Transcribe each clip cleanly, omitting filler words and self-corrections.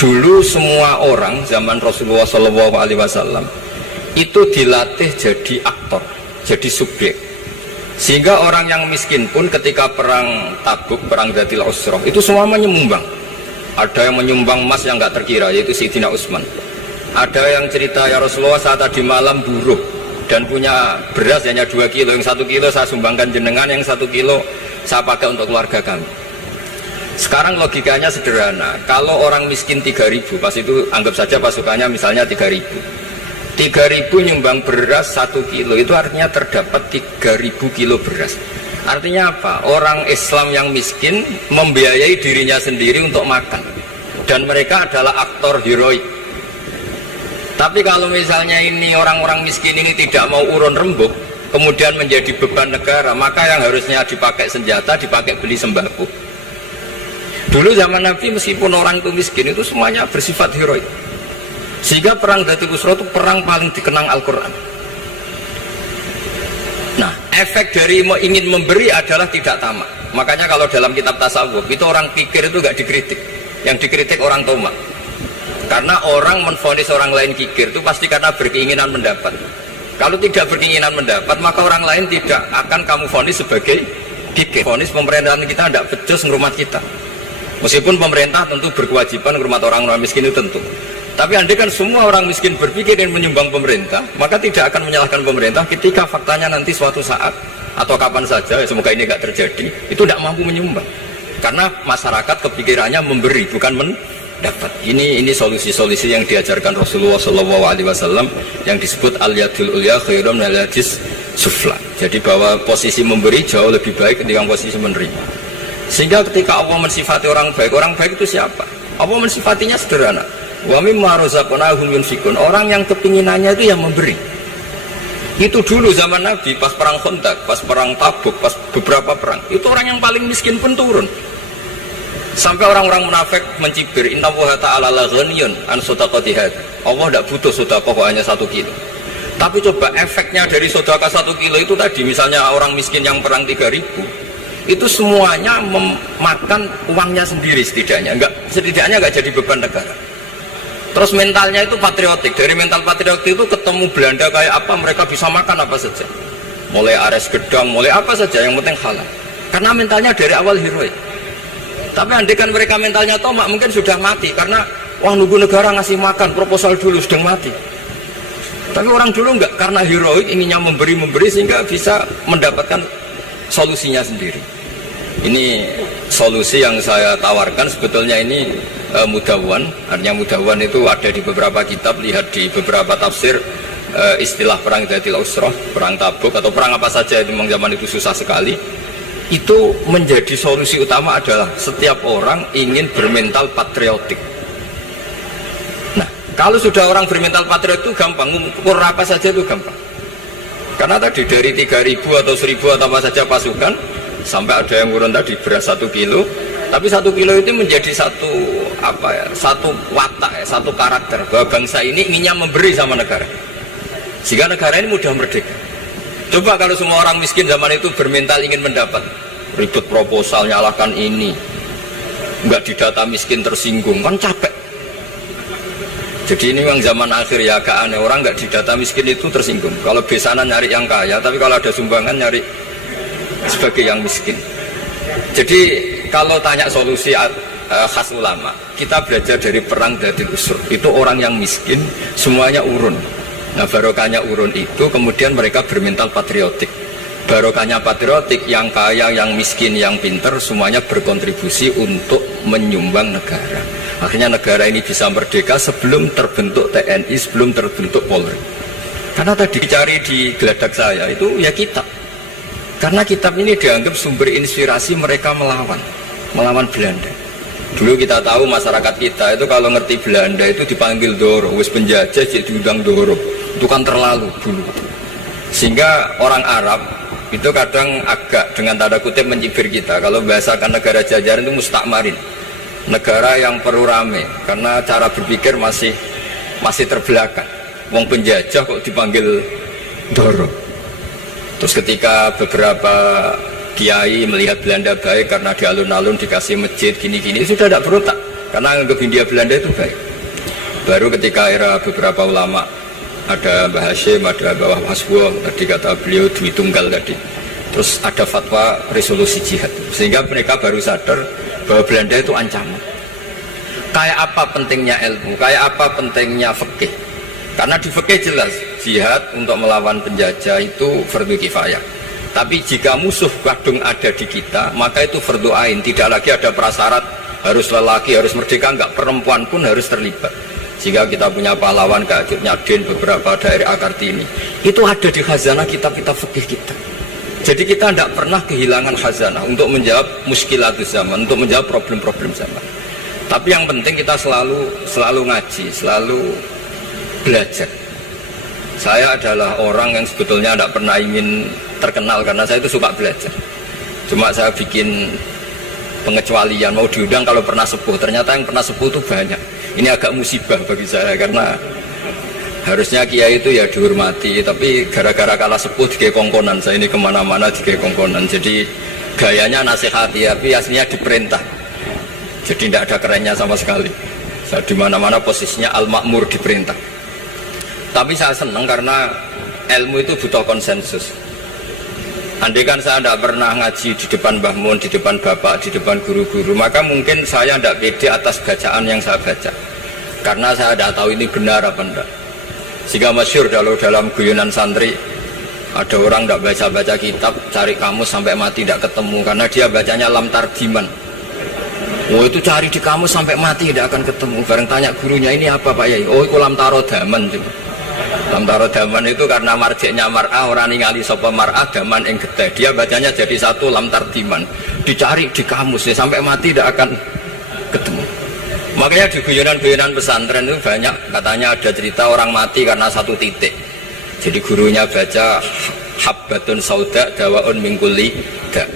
Dulu semua orang zaman Rasulullah SAW itu dilatih jadi aktor, jadi subjek. Sehingga orang yang miskin pun ketika perang Tabuk, perang Dzatil Usrah, itu semua menyumbang. Ada yang menyumbang emas yang nggak terkira, yaitu Sayyidina Utsman. Ada yang cerita, ya Rasulullah saat tadi malam buruh dan punya beras hanya 2 kilo, yang 1 kilo saya sumbangkan jenengan, yang 1 kilo saya pakai untuk keluarga kami. Sekarang logikanya sederhana, kalau orang miskin 3.000, pas itu anggap saja pasukannya misalnya 3.000 nyumbang beras 1 kilo, itu artinya terdapat 3.000 kilo beras. Artinya apa? Orang Islam yang miskin membiayai dirinya sendiri untuk makan, dan mereka adalah aktor heroik. Tapi kalau misalnya ini orang-orang miskin ini tidak mau urun rembuk, kemudian menjadi beban negara, maka yang harusnya dipakai senjata, dipakai beli sembako. Dulu zaman Nabi meskipun orang itu miskin, itu semuanya bersifat heroik. Sehingga perang Dzatil Usrah itu perang paling dikenang Al-Quran. Nah, efek dari ingin memberi adalah tidak tamak. Makanya kalau dalam kitab tasawuf itu orang pikir itu gak dikritik, yang dikritik orang tomak. Karena orang menvonis orang lain kikir itu pasti karena berkeinginan mendapat. Kalau tidak berkeinginan mendapat, maka orang lain tidak akan kamu vonis sebagai kikir. Vonis pemerintahan kita tidak becus ngurmat kita. Meskipun pemerintah tentu berkewajiban ngurmat orang-orang miskin itu tentu. Tapi andai kan semua orang miskin berpikir ingin menyumbang pemerintah, maka tidak akan menyalahkan pemerintah ketika faktanya nanti suatu saat atau kapan saja, semoga ini tidak terjadi, itu tidak mampu menyumbang. Karena masyarakat kepikirannya memberi, bukan mendapat. Ini solusi-solusi yang diajarkan Rasulullah SAW yang disebut al-yadul ulya khairum minal yadis sufla. Jadi bahwa posisi memberi jauh lebih baik ketimbang posisi menerima. Sehingga ketika Allah mensifati orang baik itu siapa? Allah mensifatinya sederhana. Wa mimma razaqnahum yunfikun. Orang yang kepinginannya itu yang memberi. Itu dulu zaman Nabi, pas perang Khandaq, pas perang Tabuk, pas beberapa perang, itu orang yang paling miskin pun turun. Sampai orang-orang munafik mencibir, innallaha ta'ala la ghaniyun an shadaqatihi. Allah tidak butuh sedekah hanya 1 kilo. Tapi coba efeknya dari sedekah 1 kilo itu tadi, misalnya orang miskin yang perang 3.000, itu semuanya memakan uangnya sendiri setidaknya nggak jadi beban negara. Terus mentalnya itu patriotik. Dari mental patriotik itu ketemu Belanda kayak apa, mereka bisa makan apa saja, mulai ares gedang, mulai apa saja, yang penting halal. Karena mentalnya dari awal heroik. Tapi andai kan mereka mentalnya tomak, mungkin sudah mati karena wah nunggu negara ngasih makan, proposal dulu sudah mati. Tapi orang dulu enggak, karena heroik inginnya memberi sehingga bisa mendapatkan solusinya sendiri. Ini solusi yang saya tawarkan sebetulnya ini mudawwan. Artinya mudawwan itu ada di beberapa kitab, lihat di beberapa tafsir istilah perang Dzatil Usrah, perang Tabuk atau perang apa saja itu memang zaman itu susah sekali. Itu menjadi solusi utama adalah setiap orang ingin bermental patriotik. Nah, kalau sudah orang bermental patriotik itu gampang, ukur apa saja itu gampang. Karena tadi dari 3.000 atau 1.000 atau apa saja pasukan, sampai ada yang urun tadi beras 1 kilo, tapi 1 kilo itu menjadi satu watak, satu karakter bahwa bangsa ini inginnya memberi sama negara, sehingga negara ini mudah merdeka. Coba kalau semua orang miskin zaman itu bermental ingin mendapat, ribut proposal, nyalahkan ini, nggak didata miskin tersinggung, kan capek. Jadi ini memang zaman akhir ya, agak aneh, orang nggak didata miskin itu tersinggung. Kalau besanan nyari yang kaya, tapi kalau ada sumbangan nyari sebagai yang miskin. Jadi kalau tanya solusi khas ulama, kita belajar dari perang Dzatil Usrah. Itu orang yang miskin semuanya urun. Nah, barokahnya urun itu kemudian mereka bermental patriotik. Barokahnya patriotik, yang kaya, yang miskin, yang pinter semuanya berkontribusi untuk menyumbang negara. Akhirnya negara ini bisa merdeka sebelum terbentuk TNI, sebelum terbentuk Polri. Karena tadi dicari di geladak saya itu ya kitab. Karena kitab ini dianggap sumber inspirasi mereka melawan Belanda. Dulu kita tahu masyarakat kita itu kalau ngerti Belanda itu dipanggil Doro, wis penjajah jadi diundang Doro. Itu kan terlalu dulu. Sehingga orang Arab itu kadang agak dengan tanda kutip mencibir kita. Kalau bahasakan negara jajahan itu mustakmarin, negara yang perlu rame, karena cara berpikir masih terbelakang. Wong penjajah kok dipanggil Doro. Terus ketika beberapa kiai melihat Belanda baik karena di alun-alun dikasih masjid gini-gini, sudah tidak berontak. karena anggap Hindia Belanda itu baik. Baru ketika era beberapa ulama, ada Mbah Hashim, ada Mbah Hasbuh, tadi kata beliau Dwi Tunggal tadi, terus ada fatwa resolusi jihad, sehingga mereka baru sadar bahwa Belanda itu ancaman. Kayak apa pentingnya ilmu, kayak apa pentingnya fikih. Karena di fikih jelas jihad untuk melawan penjajah itu fardu kifayah. Tapi jika musuh kadung ada di kita, maka itu fardu ain. Tidak lagi ada prasyarat harus lelaki, harus merdeka, enggak, perempuan pun harus terlibat. Jika kita punya pahlawan kayak Cut Nyadin, beberapa daerah Kartini, itu ada di khazanah kitab-kitab fikih kita. Jadi kita tidak pernah kehilangan khazanah untuk menjawab muskilatus zaman, untuk menjawab problem-problem zaman. Tapi yang penting kita selalu ngaji, selalu belajar. Saya adalah orang yang sebetulnya tidak pernah ingin terkenal karena saya itu suka belajar. Cuma saya bikin pengecualian, mau diundang kalau pernah sepuh. Ternyata yang pernah sepuh itu banyak. Ini agak musibah bagi saya karena harusnya kiai itu ya dihormati, tapi gara-gara kalah sepuh dikai kongkonan. Saya ini kemana-mana dikai kongkonan. Jadi gayanya nasihati, tapi aslinya diperintah. Jadi tidak ada kerennya sama sekali. Saya di mana-mana posisinya al-makmur, diperintah. Tapi saya senang karena ilmu itu butuh konsensus. Andai kan saya tidak pernah ngaji di depan Mbah Mun, di depan bapak, di depan guru-guru, maka mungkin saya tidak pede atas bacaan yang saya baca. Karena saya tidak tahu ini benar apa tidak. Jika masyhur dalam guyonan santri, ada orang tidak baca-baca kitab, cari kamus sampai mati tidak ketemu, karena dia bacanya lam tarjiman. Oh itu cari di kamus sampai mati tidak akan ketemu. Bareng tanya gurunya, ini apa Pak Yai? Oh itu lam tarodaman. Lam tarodaman itu karena marjiknya mar'ah, orang ningali sopa mar'ah daman yang getih. Dia bacanya jadi satu lam tarjiman. Dicari di kamus ya, sampai mati tidak akan ketemu. Makanya di guyonan-guyonan pesantren itu banyak, katanya ada cerita orang mati karena satu titik. Jadi gurunya baca habbatun sauda dawaun mingkuli da.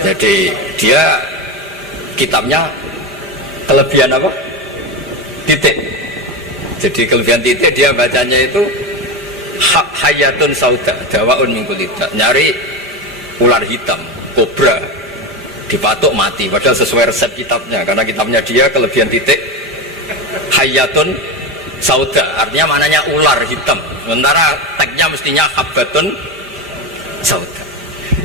Jadi dia kitabnya kelebihan apa? Titik. Jadi kelebihan titik dia bacanya itu hayatun sauda dawaun mingkuli da. Nyari ular hitam, kobra, dipatuk mati, padahal sesuai resep kitabnya, karena kitabnya dia kelebihan titik hayatun sauda, artinya mananya ular hitam, sementara tagnya mestinya habbatun sauda.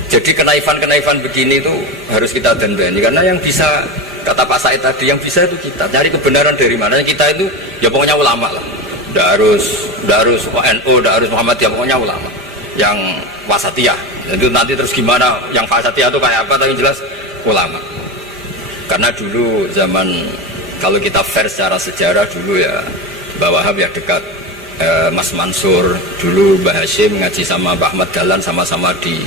Jadi kenaifan-kenaifan begini itu harus kita dandani, karena yang bisa, kata Pak Said tadi, yang bisa itu kita cari kebenaran dari mana. Kita itu ya pokoknya ulama lah, tidak harus NU, tidak harus Muhammadiyah, pokoknya ulama yang wasatiyah. Itu nanti terus gimana yang wasatiyah itu kayak apa, tapi jelas ulama. Karena dulu zaman, kalau kita fair secara sejarah, dulu ya Mbah Wahab ya dekat Mas Mansur, dulu Mbah Hashim ngaji sama Mbah Ahmad Dahlan, sama-sama di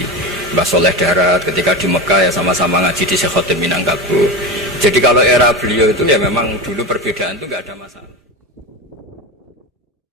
Mbah Soleh Darat, ketika di Mekah ya sama-sama ngaji di Syekh Khotim Minangkabau. Jadi kalau era beliau itu ya memang dulu perbedaan itu nggak ada masalah.